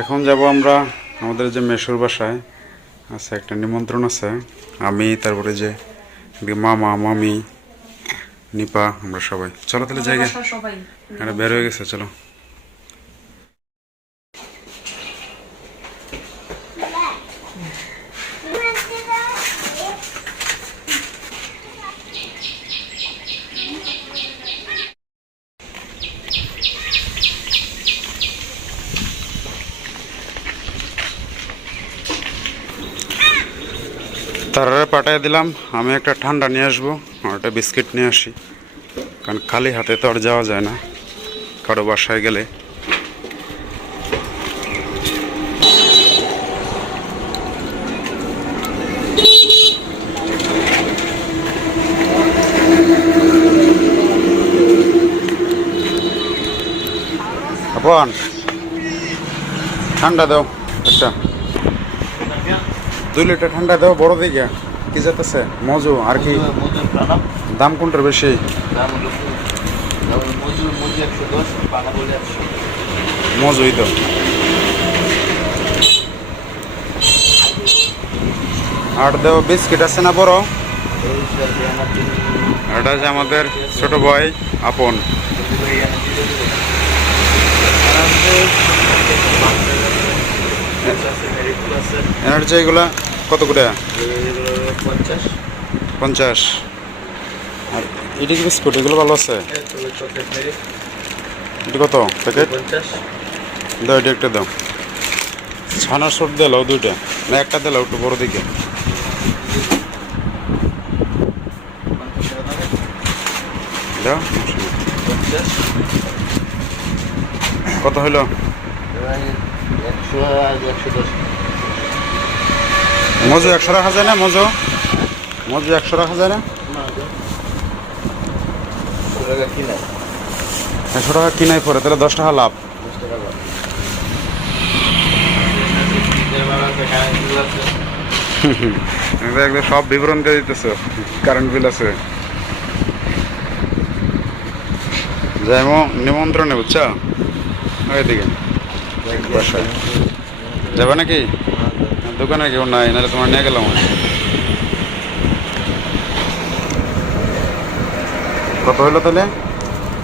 এখন যাব আমরা আমাদের যে মেশুর বাসায় আছে, একটা নিমন্ত্রণ আছে। আমি তারপরে যে মামা মামি নিপা, আমরা সবাই। চলো তাহলে জায়গা এখানে বের হয়ে গেছে, চলো। তারা পাঠিয়ে দিলাম, আমি একটা ঠান্ডা নিয়ে আসবো আর একটা বিস্কিট নিয়ে আসি, কারণ খালি হাতে তো আর যাওয়া যায় না কারো বাসায় গেলে। আপন ঠান্ডা দাও একটা, 2 লিটার ঠান্ডা দাও বড় দিকে। কি যেতেছে মজু আর কি? দাম কোনটার বেশি? মজুই তো। আর দেও বিস্কিট আছে না বড়? এটা যে আমাদের ছোট ভাই আপন। এনার্জি এগুলা কত করে? 50। আর এটি কি বিস্কুট? এগুলো ভালো আছে? এটি কত প্যাকেট? দাও, এটি একটা দাও। ছানার শট দিলাও 2টা, না একটা দিলাও একটু বড় দিকে। দাও। কত হইলো? মজু 100 রাখা যায় না? মজু 100 রাখা যায় না? 100 টাকা কিনাই পরে তাহলে 10 টাকা লাভ। একদম সব বিবরণ দিয়ে দিতেছ। কারেন্ট বিল আছে, যাইমো নিমন্ত্রণে, বুঝছো? ওইদিকে বাসায় যাবে নাকি? দোকানে কেউ নাই, নাহলে তোমার নিয়ে গেলাম। কত হইলো তাহলে?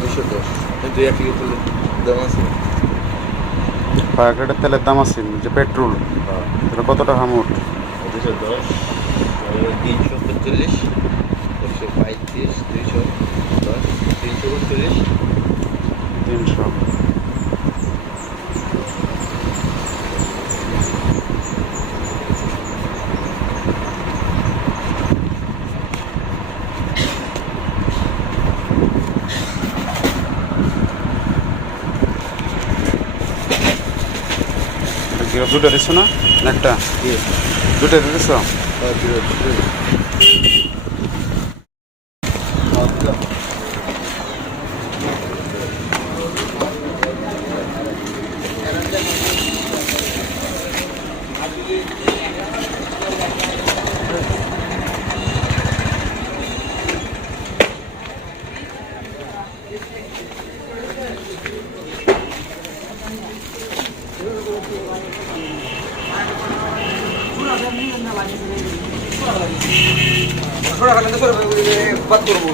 210। 1 লিটার তেলের দাম আছে যে পেট্রোল, তাহলে কত টাকা মোট? 210, 345, 135, 210, 339। 300। দুটো দিচ্ছ না? একটা 2টা দিতেছ? বাদ করবো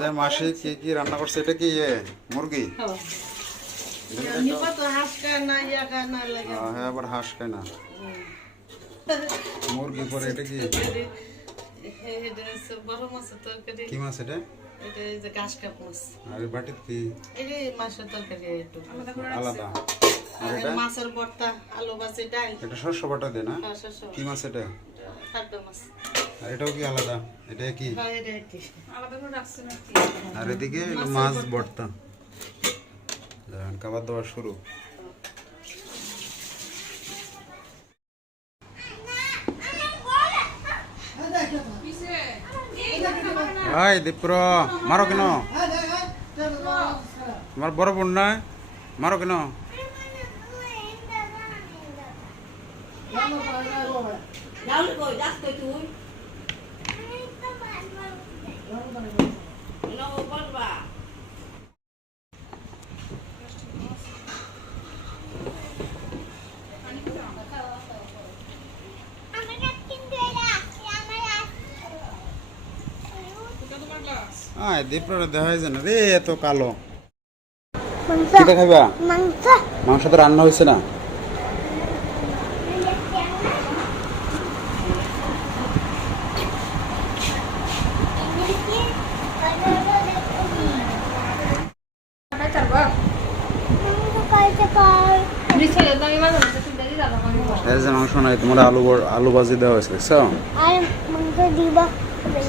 যে মাসি কি কি রান্না করছে এটা কি মুরগি? হ্যাঁ আবার হাঁস খায় না মুরগি পরে এটা কি বড় মাছের তরকারি, কি মাছ এটা? এটা এই যে ঘাস কাপ মাছ, আর বাটিত কি এটা মাছের তরকারি একটু আলাদা? আর এটা মাছের ভর্তা, আলু ভাজি, ডাল, এটা শস্য বাটা দে না? শস্য কি মাছ এটা? পাবদা মাছ। আর এটাও কি আলাদা? এটা কি? হ্যাঁ, এটা একটি আর এদিকে হলো মাছ ভর্তা। এখন খাবার দাবার শুরু। হাই দীপ্র মারো কেন? তোমার বড় বোন নয়, মারো কেন? আয় দীপ্র দেখা যায় না রে, এত কালো। কিটা খাইবা? মাংস তো রান্না হয়েছে না? এই যে মাংস নাই, তোমার আলু ভাজি দেওয়া হয়েছে দেখছো?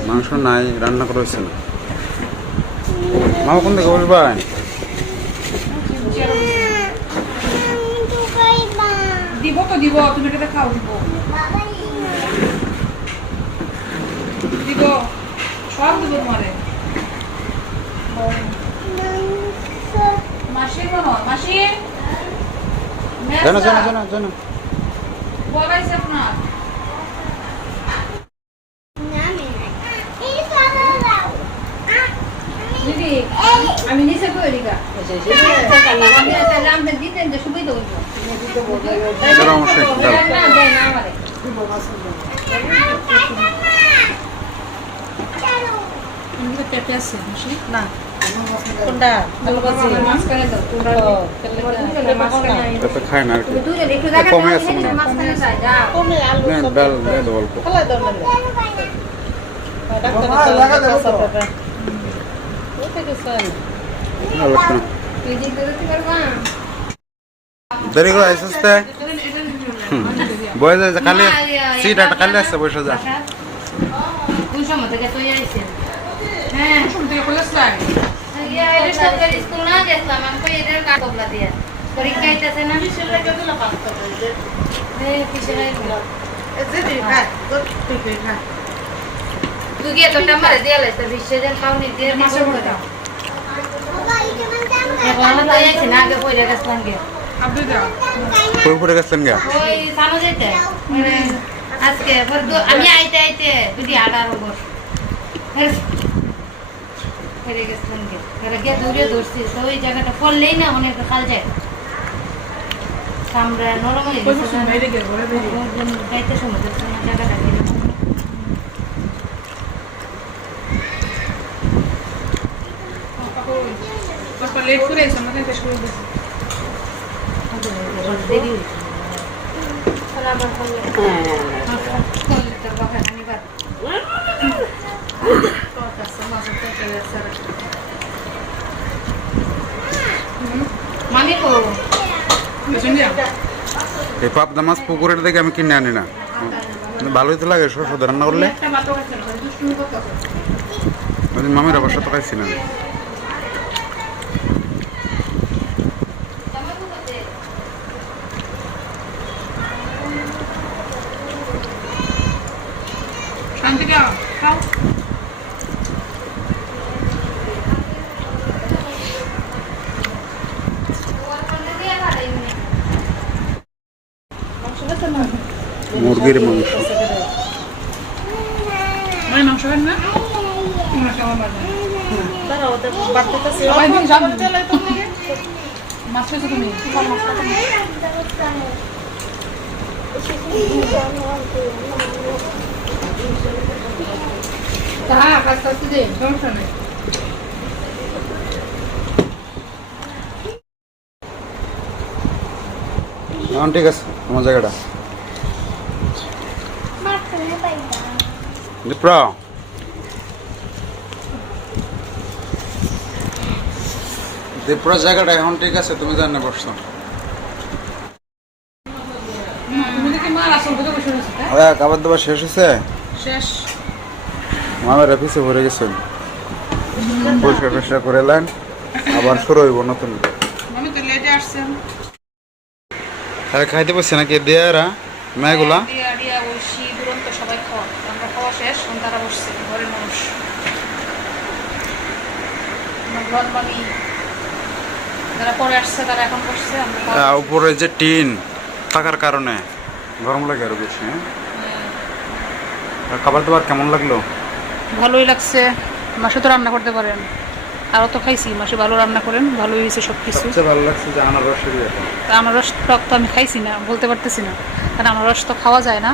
মাংস নাই, রান্না করা হয়েছে না। মামা কোন থেকে বলবা? দিব তো দিব, তুমি এটা খাও, দিব দিব সব দিব তোমারে। মাসির মনে মাসির জানো জানো জানো জানো বলাইছে আপনার দিদি, আমি নিচে করে দিগা আমি দিতেন যে সুবিধা হইব চলো অবশ্যই না দেয় না আমারে পেঁপে আছে না কোনটা আলু ভাজি মাছ করে দাও তো খায় না আর কি। তুই একটু কমে আছে মনে হয়। মাছ করে যায় যা কমে আলু না, ডাল দিয়ে দেবো অল্প। ফেলাই দাও না ভালো লাগছে না। তুই দিতে দিতে পারবা দেরি করে আইসিস তে? বয়ে যায় যে খালি সিট একটা খালি আছে, বসে যা। কোন সময় থেকে তুই আইছিস হ্যাঁ কোন থেকে কলেজ লাগে ইয়া এটা সরকারি স্কুল না গেছলাম আমি কই এটার কাটবলা দিয়া পরীক্ষা আইতাছে না বিশের লাগে দিলা পাঁচটা করে এই কিসের আইলো এই যে খা তোর তুই খা তুই গিয়ে তোটা মারে দিয়া লাইছে বিশের পাউনি দিয়ে মাসে বড়া এখন তো আইছে না আগে কইরা গেছলাম গে আব্দুল দাও কই পরে গেছেন গা? ওই সানো যেতে মানে আজকে আমি আইতে আইতে তুই আডার বস ফেরে গেছিলাম গে ফেরে গিয়ে দূরে ধরছি তো ওই জায়গাটা পড়লেই না অনেক কাল যায় আমরা নরম হয়ে গেছে যাইতে সময় দেখছি না জায়গাটা লেট করে এসে আমাদের শেষ করে দিয়েছে দেরি হয়েছে আবার করলে তো বাবা আমি বাদ মামি কো বুঝুন যা এই পাবদা মাছ পুকুরের দেখে আমি কিনে আনি না, কিন্তু ভালোই তো লাগে শস্য দিয়ে রান্না করলে। একটা বাতো কাছে না দুষ্টুমি করতেছে ওই মামির আবার সাথে খাইছি না। শান্তি খাও খাও মুরগির মাংস মানে মাংস খান না মাংস আমার বাজে দাঁড়াও তো বাড়তেছে সবাই দিন সব তেলে তো লাগে মাছ খেয়েছো তুমি হ্যাঁ কাজ করতে দে সমস্যা নেই এখন ঠিক আছে তোমার জায়গাটা দীপ্রা দীপ্রার জায়গাটা এখন ঠিক আছে তুমি জানে বসছো তুমি দেখি মা আসল কথা বসে রয়েছে তাই? ওরা খাবার দাবার শেষ হয়েছে শেষ মামের অফিসে ভরে গেছেন পরিষ্কার টরিষ্কার করে এলেন আবার শুরু হইব নতুন করে। আমি তো লেটে আসছেন আরে খাইতে পারছি নাকি দেয়ারা মেয়েগুলা দিয়া দিয়া ঐশী দুরন্ত সবাই খাওয়া আমরা খাওয়া শেষ তারা বসছে ঘরের মানুষ আমার ঘর মামি যারা পরে আসছে তারা এখন বসছে আমরা খাওয়া উপরে যে টিন থাকার কারণে গরম লাগে আরো বেশি হ্যাঁ? আর খাবার দাবার কেমন লাগলো ভালোই লাগছে মাসে তো রান্না করতে পারেন আরও তো খাইছি মাসে ভালো রান্না করেন ভালোই হয়েছে সব কিছু সবচেয়ে ভালো লাগছে যে আনারসের ইয়েটা। আনারস টক তো আমি খাইছি না বলতে পারতেছি না কারণ আনারস তো খাওয়া যায় না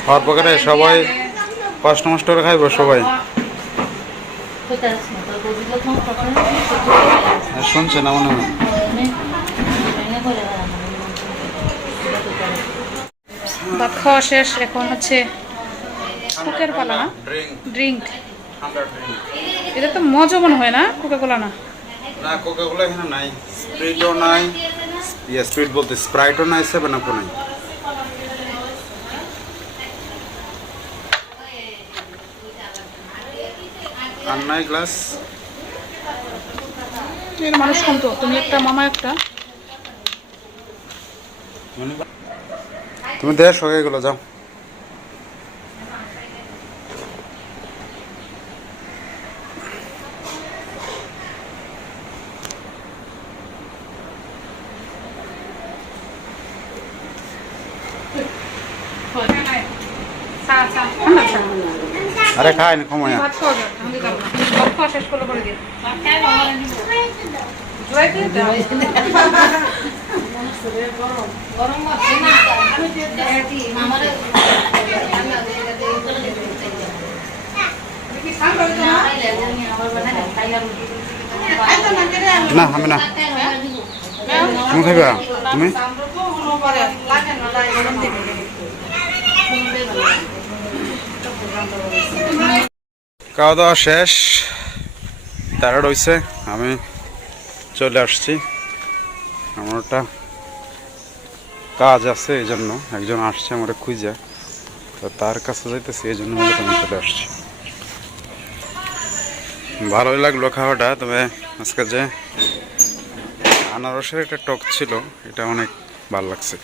খাওয়ার পকেটে সবাই কষ্ট মষ্ট করে খাইবো সবাই শুনছে না মনে হয় ভাত খাওয়া শেষ এখন হচ্ছে কোকের পালা না ড্রিঙ্ক এটা তো মজা মনে হয় না কোকা কোলা না না কোকা কোলা এখানে নাই স্প্রিটও নাই স্প্রিট বলতে স্প্রাইটও নাই সেভেন আপও নাই আর নাই গ্লাস এর মানুষ কম তো তুমি একটা মামা একটা তুমি দেশ হয়ে গেলো যাও চা চা ঠান্ডা চা আরে খাই না কমায় ভাত খাওয়া যাক আমি যাবো না ভাত খাওয়া শেষ করলে করে দিই জয় দিয়ে দাও গরম হচ্ছে না আমার কি ঠান্ডা হইতো না না আমি না তুমি খাইবা তুমি খাওয়া দাওয়া শেষ তারা রয়েছে আমি চলে আসছি আমার একটা কাজ আছে এই জন্য একজন আসছে আমার খুঁজে তো তার কাছে যাইতেছি এই জন্য মূলত আমি চলে আসছি ভালোই লাগলো খাওয়াটা তবে আজকে যে আনারসের একটা টক ছিল এটা অনেক ভালো লাগছে